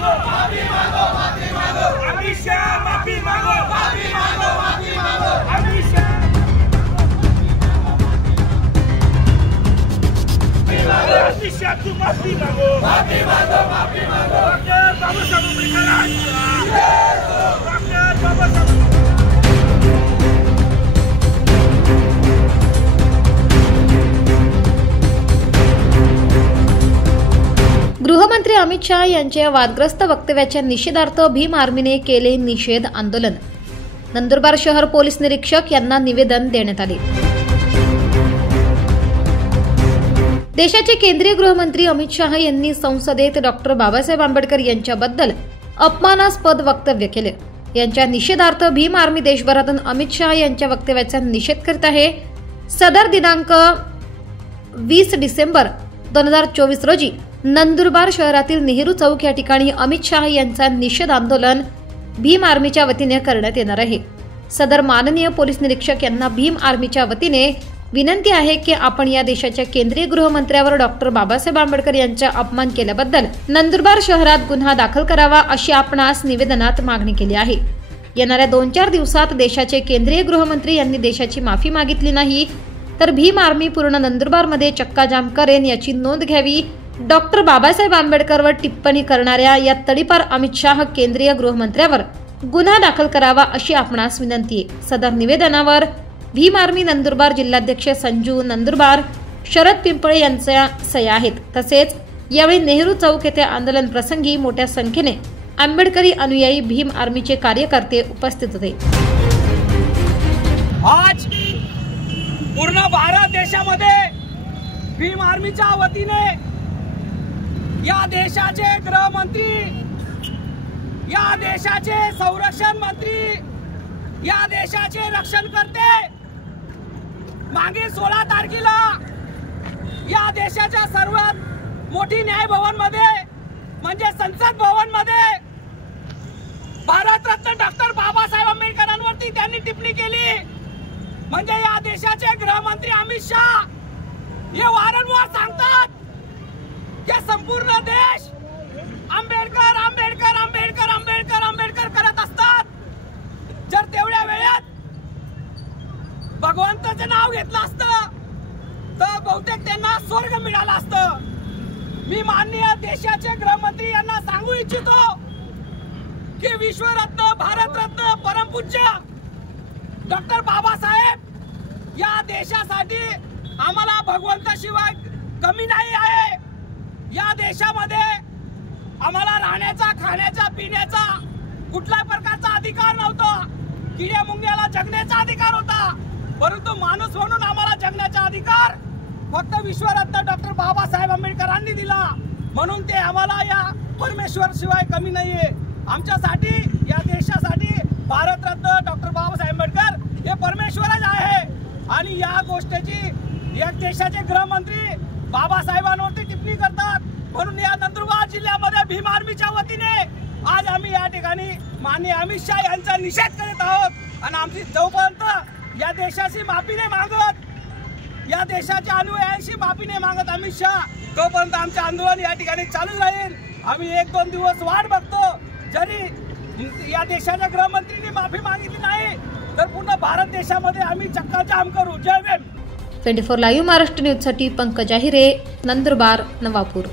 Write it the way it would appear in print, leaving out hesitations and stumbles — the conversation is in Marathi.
मांगो, माफी मांगो, माफी मांगो। अमित शाह माफी मांगो, माफी मांगो, माफी मांगो। अमित शाह अमित शाह तू माफी मांगो, माफी मांगो, माफी मांगो। डॉक्टर बाबासाहेब आंबेडकरांचा डॉक्टर बाबासाहेब गृहमंत्री अमित शाह यांच्या वादग्रस्त वक्तव्याच्या निषेधार्थ भीम आर्मीने केले निषेध आंदोलन। नंदुरबार शहर पोलीस निरीक्षक यांना निवेदन देण्यात आले। देशाचे केंद्रीय गृहमंत्री अमित शाह यांनी संसदेत डॉक्टर बाबासाहेब आंबेडकर यांच्याबद्दल अपमानास्पद वक्तव्य केले। यांच्या निषेधार्थ भीम आर्मी देशभरातून अमित शाह यांच्या वक्तव्याचा निषेध करत आहे। सदर दिनांक 20 डिसेंबर 2024 रोजी नंदुरबार शहरातील नेहरू चौक या ठिकाणी अमित शाह यांचा निषेध आंदोलन भीम आर्मीच्या वतीने करण्यात येणार आहे। सदर माननीय पोलीस निरीक्षक यांना भीम आर्मीच्या वतीने विनंती आहे की आपण या देशाच्या केंद्रीय गृहमंत्र्यावर डॉक्टर बाबासाहेब आंबेडकर यांचा अपमान केल्याबद्दल नंदुरबार शहरात गुन्हा दाखल करावा अशी आपणास निवेदनात मागणी केली आहे। येणाऱ्या 2-4 दिवसात देशाचे केंद्रीय गृहमंत्री यांनी देशाची माफी मागितली नाही तर भीम आर्मी पूर्ण नंदुरबारमध्ये चक्काजाम करेन याची नोंद घ्यावी। डॉक्टर बाबासाहेब आंबेडकरवर टिप्पणी करणाऱ्या या तडीपार अमित शाह केंद्रीय गृहमंत्र्यावर गुन्हा दाखल करावा अशी आपणास विनंती आहे। सदर निवेदनावर भीम आर्मी नंदुरबार जिल्हाध्यक्ष संजू नंदुरबार, शरद पिंपळे यांच्या सह्या आहेत। तसेच यावेळी नेहरू चौक येथे आंदोलन प्रसंगी मोठ्या संख्येने आंबेडकरी अनुयायी भीम आर्मीचे कार्यकर्ते उपस्थित होते। आज पूर्ण भारत देशामध्ये भीम आर्मीच्या वतीने या देशाचे गृहमंत्री, या देशाचे संरक्षण मंत्री, या देशाचे रक्षणकर्ते मागील 16 तारखेला या देशाच्या सर्वात मोठी न्याय भवन मध्ये म्हणजे संसद भवन मध्ये भारतरत्न डॉक्टर बाबासाहेब आंबेडकरांवरती त्यांनी टिप्पणी केली। म्हणजे या देशाचे गृहमंत्री अमित शाह हे वारंवार सांगतात की संपूर्ण देश आंबेडकर आंबेडकर आंबेडकर आंबेडकर आंबेडकर करत असतात। जर तेवढ्या वेळात भगवंताचं नाव घेतलं असतं तर बहुतेक त्यांना स्वर्ग मिळाला असतं। मी माननीय देशाचे गृहमंत्री यांना सांगू इच्छितो की विश्वरत्न, भारतरत्न, परमपूज्य डॉक्टर बाबासाहेब या देशासाठी आम्हाला भगवंताशिवाय कमी नाही आहे। या देशामध्ये आम्हाला राहण्याचा, खाण्याचा, पिण्याचा कुठल्याही प्रकारचा अधिकार नव्हता। किड्या मुंग्याला जगण्याचा अधिकार होता, परंतु माणूस म्हणून आम्हाला जगण्याचा अधिकार फक्त विश्वरत्न डॉक्टर बाबासाहेब आंबेडकरांनी दिला। म्हणून ते आम्हाला या परमेश्वर शिवाय कमी नाहीये। आमच्यासाठी, या देशासाठी भारतरत्न डॉक्टर बाबासाहेब आंबेडकर हे परमेश्वरच आहे। आणि या गोष्टीची या देशाचे गृहमंत्री बाबासाहेबांवरती टिप्पणी करतात। म्हणून या नंदुरबार जिल्ह्यामध्ये भीम आर्मीच्या वतीने आज आम्ही या ठिकाणी माननीय अमित शाह यांचा निषेध करीत आहोत। आणि आमची जोपर्यंत या देशाची माफी नाही मागत, या देशाच्या अनुयायांशी माफी नाही मागत अमित शाह, तोपर्यंत आमचे आंदोलन या ठिकाणी चालू राहील। आम्ही 1-2 दिवस वाट बघतो। जरी या देशाच्या गृहमंत्रींनी माफी मागितली नाही तर पूर्ण भारत देशामध्ये आम्ही चक्काजाम करू। जय भीम। 24 लाईव्ह महाराष्ट्र न्यूज साठी पंकज आहिरे, नंदुरबार, नवापूर।